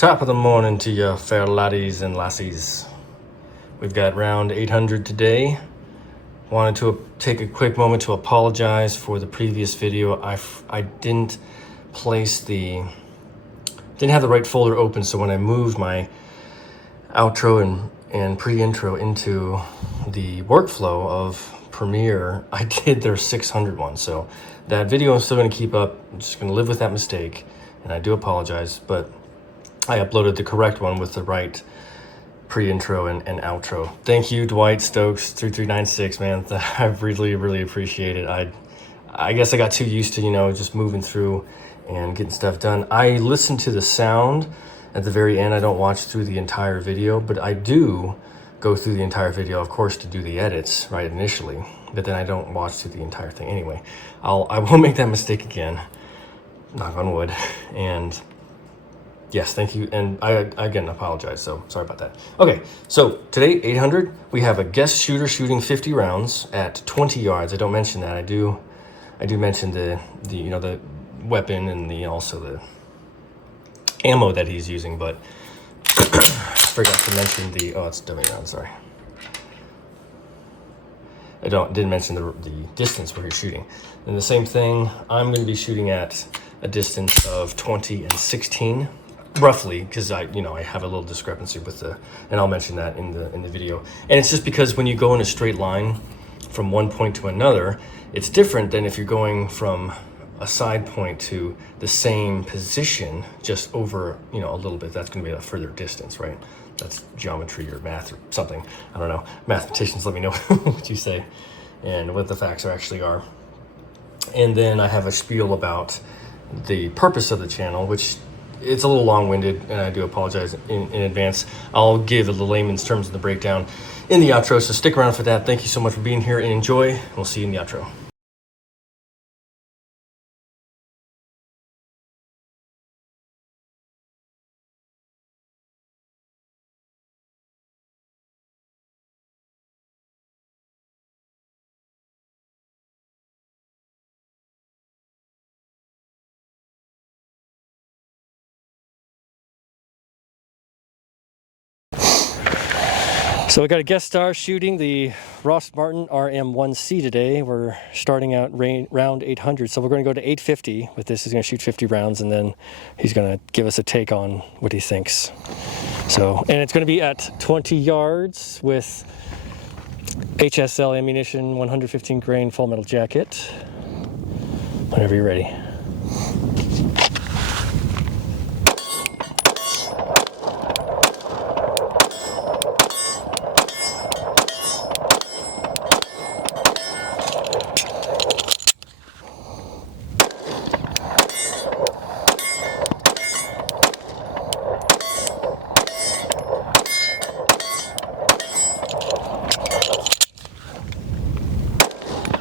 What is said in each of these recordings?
Top of the morning to you, fair laddies and lassies. We've got round 800 today. Wanted to take a quick moment to apologize for the previous video. I didn't have the right folder open, so when I moved my outro and pre-intro into the workflow of Premiere, I did their 600 one. So that video I'm still going to keep up. I'm just going to live with that mistake, and I do apologize, but I uploaded the correct one with the right pre-intro and outro. Thank you, Dwight Stokes 3396, man. I really appreciate it. I guess I got too used to, just moving through and getting stuff done. I listen to the sound at the very end. I don't watch through the entire video, but I do go through the entire video, of course, to do the edits right initially, but then I don't watch through the entire thing. Anyway, I won't make that mistake again, knock on wood. And yes, thank you. And I again apologize, so sorry about that. Okay, so today, 800, we have a guest shooter shooting 50 rounds at 20 yards. I don't mention that. I do mention the weapon and also the ammo that he's using, but forgot to mention it's dummy round, sorry. I didn't mention the distance where you're shooting. And the same thing, I'm going to be shooting at a distance of 20 and 16. Roughly, because I have a little discrepancy with and I'll mention that in the video. And it's just because when you go in a straight line from one point to another, it's different than if you're going from a side point to the same position just over, a little bit. That's going to be a further distance, right? That's geometry or math or something. I don't know. Mathematicians, let me know what you say and what the facts actually are. And then I have a spiel about the purpose of the channel, which it's a little long-winded, and I do apologize in advance. I'll give the layman's terms of the breakdown in the outro, so stick around for that. Thank you so much for being here, and enjoy. We'll see you in the outro. So we got a guest star shooting the Rost Martin RM1C today. We're starting out round 800, so we're going to go to 850 with this. He's going to shoot 50 rounds, and then he's going to give us a take on what he thinks. So, and it's going to be at 20 yards with HSL ammunition, 115 grain full metal jacket. Whenever you're ready.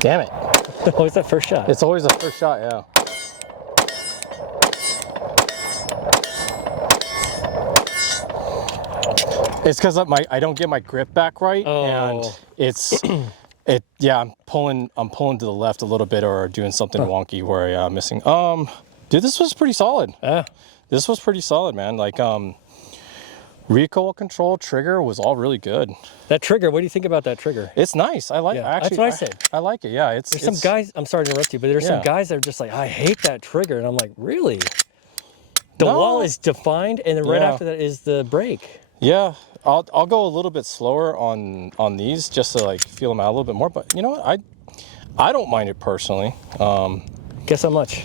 Damn it. Always that first shot. It's always the first shot, yeah. It's because I don't get my grip back right, and I'm pulling to the left a little bit or doing something wonky where I'm missing. Dude, this was pretty solid. Yeah. This was pretty solid, man. Like recoil control, trigger was all really good. That trigger, what do you think about that trigger? It's nice. I like it. That's what I said. I like it. Yeah, There's some guys, I'm sorry to interrupt you, but there's some guys that are just like, I hate that trigger. And I'm like, really? The wall is defined, and then right after that is the brake. Yeah, I'll go a little bit slower on these just to like feel them out a little bit more. But you know what? I don't mind it personally. Guess how much?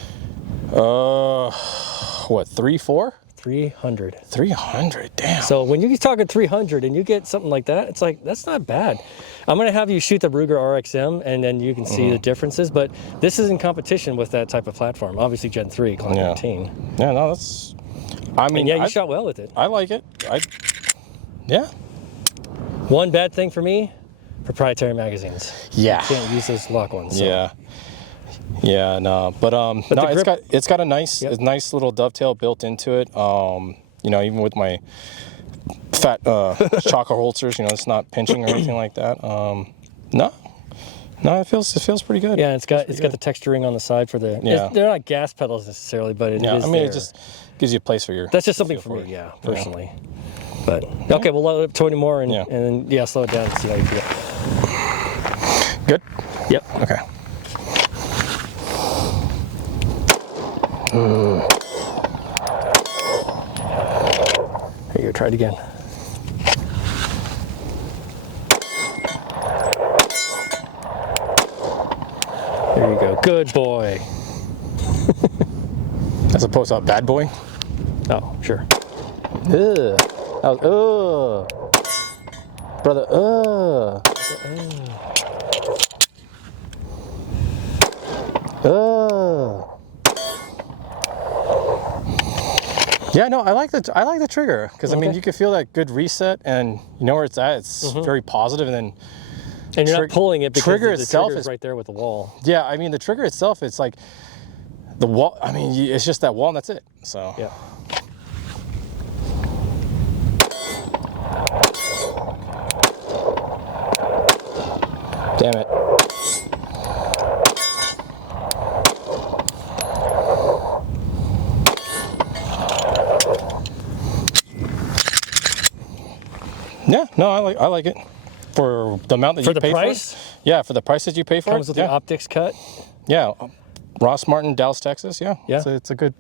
What, 3, 4? 300. 300, damn. So when you're talking 300 and you get something like that, it's like, that's not bad. I'm going to have you shoot the Ruger RXM, and then you can see the differences, but this is in competition with that type of platform. Obviously Gen 3, Glock 19. Yeah, no, that's, I mean. And you shot well with it. I like it. Yeah. One bad thing for me, proprietary magazines. Yeah. You can't use those lock ones. So. Yeah. Yeah, no, but no, it's got a nice little dovetail built into it. Even with my fat chocolate holsters, it's not pinching or anything like that. No, it feels pretty good. Yeah, it's got the texturing on the side for the. They're not gas pedals necessarily, but it is. I mean, gives you a place for your. That's just something for me, yeah, personally. But okay, we'll load up 20 more and then slow it down and see how you feel. Good. Yep. Okay. There you go. Try it again. There you go. Good boy. As opposed to a bad boy? Oh, sure. Ugh. Brother, Yeah, no, I like the trigger because I mean you can feel that good reset and you know where it's at. It's very positive, and then you're not pulling it because trigger the itself is right there with the wall. Yeah, I mean the trigger itself, it's like the wall. I mean it's just that wall and that's it. So yeah. Damn it. Yeah, no, I like it for the amount that you pay for it. Yeah, for the price that you pay for it. Comes with the optics cut. Yeah, Rost Martin, Dallas, Texas. Yeah, yeah. It's a good.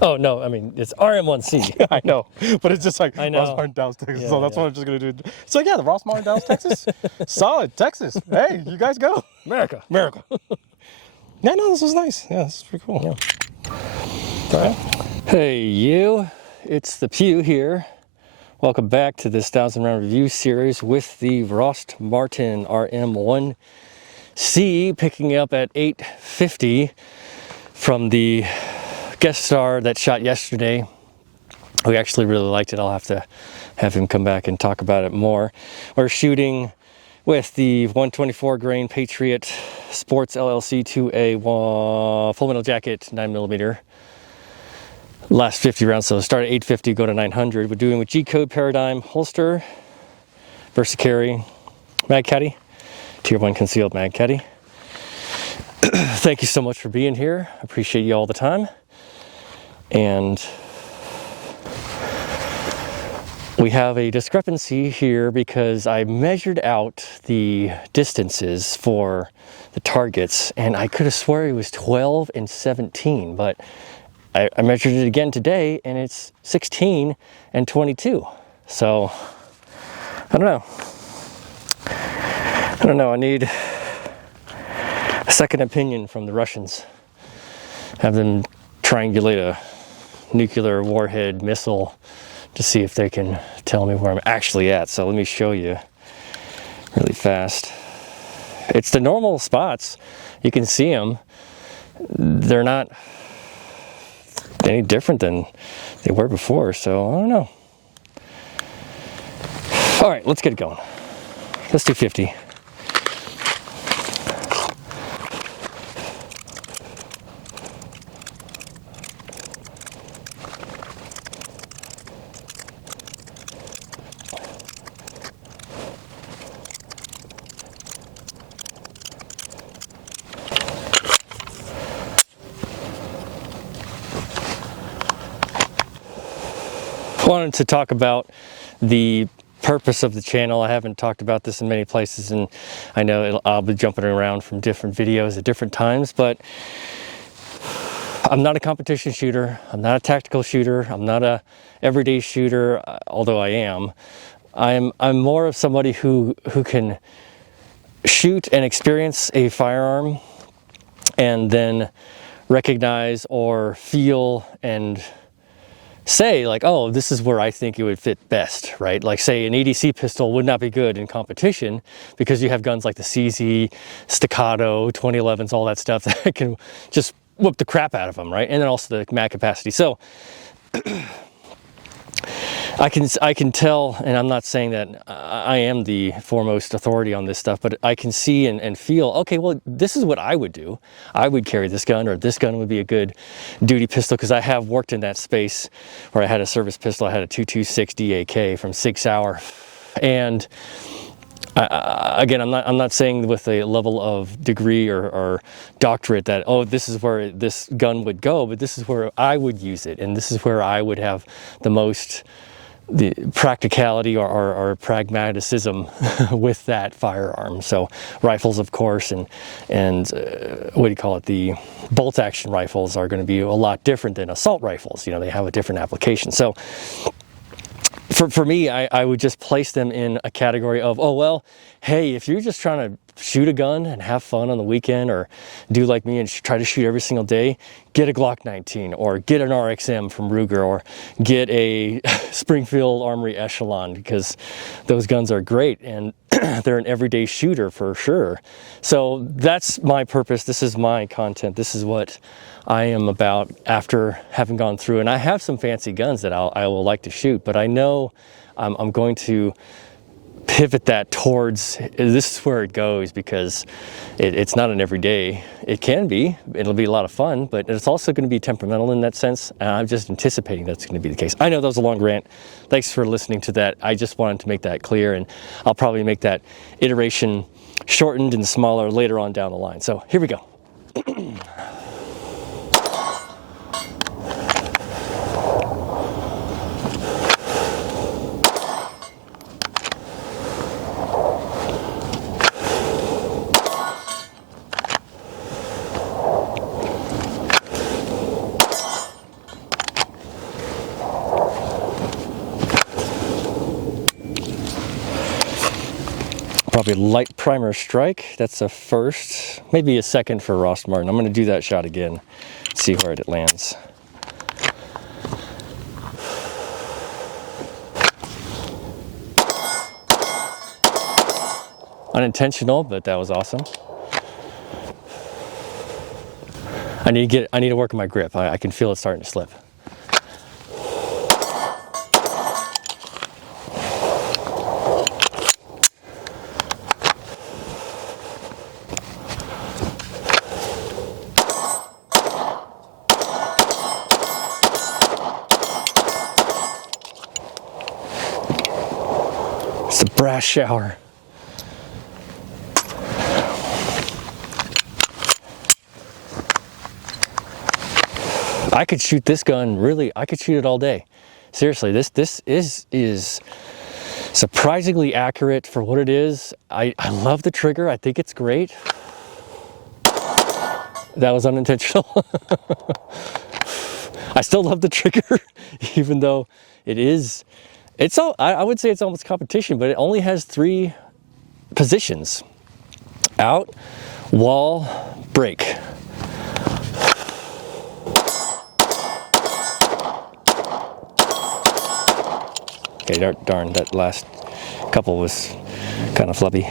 Oh no, I mean it's RM1C. I know, but it's just like I know. Rost Martin, Dallas, Texas. Yeah, so that's what I'm just gonna do. So yeah, the Rost Martin, Dallas, Texas, solid Texas. Hey, you guys go, America. Yeah, no, this was nice. Yeah, this is pretty cool. Yeah. All right. Hey you, it's the Pew here. Welcome back to this 1000 round review series with the Rost Martin RM1C, picking up at 850 from the guest star that shot yesterday. We actually really liked it. I'll have to have him come back and talk about it more. We're shooting with the 124 grain Patriot Sports LLC 2A full metal jacket 9mm. Last 50 rounds, so start at 850, go to 900. We're doing with G-code paradigm holster, VersaCarry mag caddy, tier 1 concealed mag caddy. Thank you so much for being here. I appreciate you all the time. And we have a discrepancy here because I measured out the distances for the targets and I could have swore it was 12 and 17, but I measured it again today and it's 16 and 22. So I don't know. I need a second opinion from the Russians. Have them triangulate a nuclear warhead missile to see if they can tell me where I'm actually at. So let me show you really fast. It's the normal spots. You can see them. They're not any different than they were before, so I don't know. All right, let's get it going. Let's do 50. Wanted to talk about the purpose of the channel. I haven't talked about this in many places, and I know I'll be jumping around from different videos at different times, but I'm not a competition shooter. I'm not a tactical shooter. I'm not a everyday shooter, although I am. I'm more of somebody who can shoot and experience a firearm and then recognize or feel and say like, oh, this is where I think it would fit best, right? Like say an EDC pistol would not be good in competition because you have guns like the CZ, Staccato, 2011s, all that stuff that can just whoop the crap out of them, right? And then also the mag capacity. So I can tell, and I'm not saying that I am the foremost authority on this stuff, but I can see and feel, okay, well, this is what I would do. I would carry this gun, or this gun would be a good duty pistol, because I have worked in that space where I had a service pistol. I had a 226 DAK from 6 Hour, and again, I'm not saying with a level of degree or doctorate that, oh, this is where this gun would go, but this is where I would use it, and this is where I would have the practicality or pragmaticism with that firearm. So rifles, of course, and what do you call it? The bolt action rifles are going to be a lot different than assault rifles. You know, they have a different application. So for me, I would just place them in a category of, oh, well, hey, if you're just trying to shoot a gun and have fun on the weekend, or do like me and try to shoot every single day, get a Glock 19, or get an RXM from Ruger, or get a Springfield Armory Echelon, because those guns are great and they're an everyday shooter for sure. So that's my purpose. This is my content. This is what I am about after having gone through. And I have some fancy guns that I will like to shoot, but I know I'm going to pivot that towards, this is where it goes, because it's not an everyday. It can be, it'll be a lot of fun, but it's also going to be temperamental in that sense, and I'm just anticipating that's going to be the case. I know that was a long rant. Thanks for listening to that. I just wanted to make that clear, and I'll probably make that iteration shortened and smaller later on down the line. So here we go. Probably light primer strike. That's a first, maybe a second for Rost Martin. I'm going to do that shot again, see where it lands. Unintentional, but that was awesome. I need to work on my grip. I can feel it starting to slip. It's a brass shower. I could shoot this gun, really, I could shoot it all day. Seriously, this is surprisingly accurate for what it is. I love the trigger, I think it's great. That was unintentional. I still love the trigger, even though I would say it's almost competition, but it only has 3 positions: out, wall, break. Okay, darn, that last couple was kind of flubby.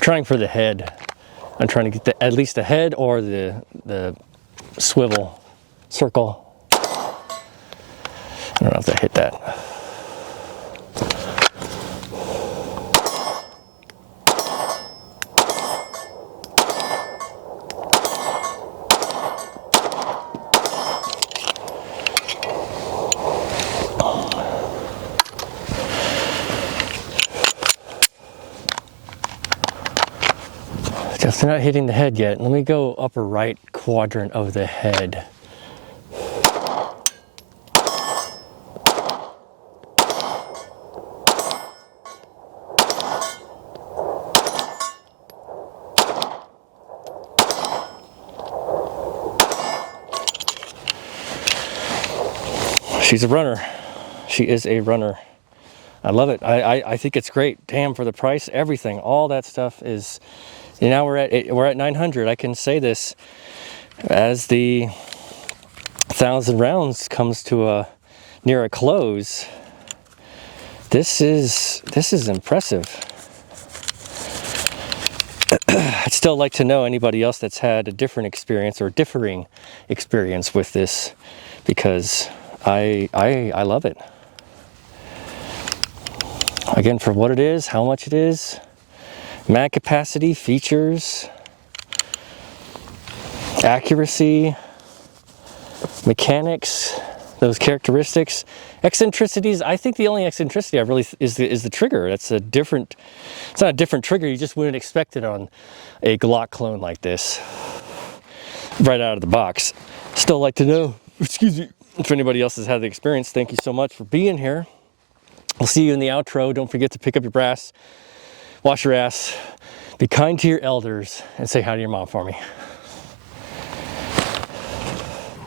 Trying for the head. I'm trying to get at least the head or the swivel circle. I don't know if I hit that. Just not hitting the head yet. Let me go upper right quadrant of the head. She's a runner. She is a runner. I love it. I think it's great. Damn, for the price, everything, all that stuff is. You know, we're at 900. I can say this as the 1,000 rounds comes to near a close. This is impressive. I'd still like to know anybody else that's had a different experience or differing experience with this, because I love it. Again, for what it is, how much it is, mag capacity, features, accuracy, mechanics, those characteristics, eccentricities. I think the only eccentricity I really is the trigger. That's a different. It's not a different trigger. You just wouldn't expect it on a Glock clone like this, right out of the box. Still like to know. Excuse me. If anybody else has had the experience, thank you so much for being here. We'll see you in the outro. Don't forget to pick up your brass, wash your ass, be kind to your elders, and say hi to your mom for me.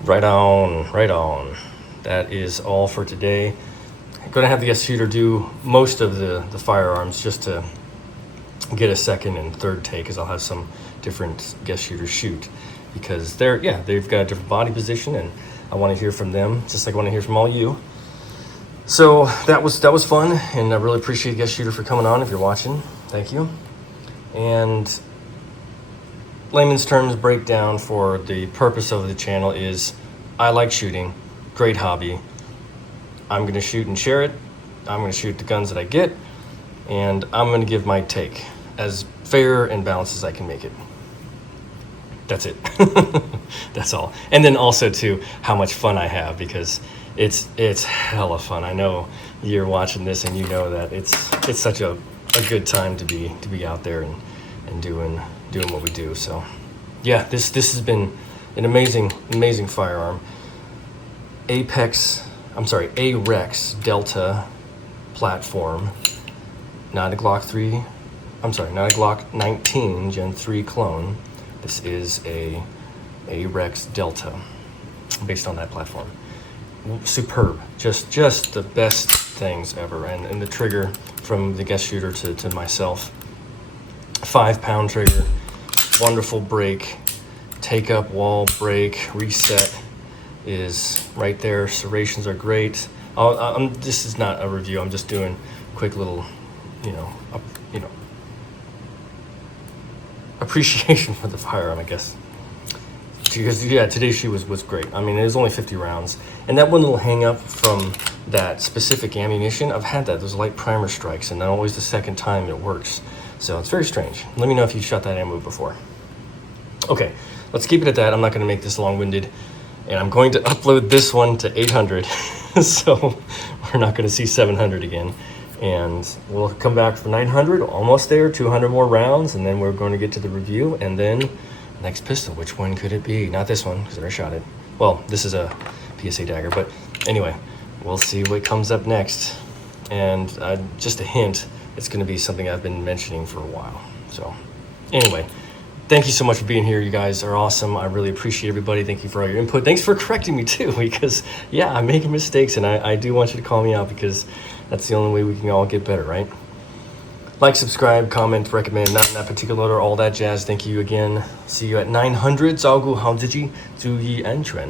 Right on, right on. That is all for today. I'm going to have the guest shooter do most of the firearms just to get a second and third take, because I'll have some different guest shooters shoot, because they've got a different body position, and I want to hear from them just like I want to hear from all you. So that was fun, and I really appreciate guest shooter for coming on. If you're watching, thank you. And layman's terms breakdown for the purpose of the channel is, I like shooting, great hobby. I'm going to shoot and share it. I'm going to shoot the guns that I get, and I'm going to give my take as fair and balanced as I can make it. That's it. That's all. And then also too, how much fun I have, because it's hella fun. I know you're watching this and you know that it's such a good time to be out there and doing what we do. So yeah, this has been an amazing firearm. AREX Delta platform, not a Glock 19 Gen 3 clone. This is a AREX Delta based on that platform. Superb, just the best things ever. And the trigger, from the guest shooter to myself, 5-pound trigger, wonderful break, take up, wall, break, reset is right there. Serrations are great. This is not a review. I'm just doing a quick little, appreciation for the firearm, I guess. Because yeah, today's shoot was great. I mean, it was only 50 rounds, and that one little hang up from that specific ammunition, I've had that. Those light primer strikes, and not always the second time it works. So it's very strange. Let me know if you shot that ammo before. Okay, let's keep it at that. I'm not going to make this long-winded, and I'm going to upload this one to 800, so we're not going to see 700 again. And we'll come back for 900, almost there, 200 more rounds, and then we're going to get to the review, and then next pistol. Which one could it be? Not this one, because I already shot it. Well, this is a PSA dagger, but anyway, we'll see what comes up next. And just a hint, it's going to be something I've been mentioning for a while. So anyway, thank you so much for being here. You guys are awesome. I really appreciate everybody. Thank you for all your input. Thanks for correcting me too, because yeah, I'm making mistakes, and I do want you to call me out, because that's the only way we can all get better, right? Like, subscribe, comment, recommend, not in that particular order, all that jazz. Thank you again. See you at 900. 照顾好自己，注意安全。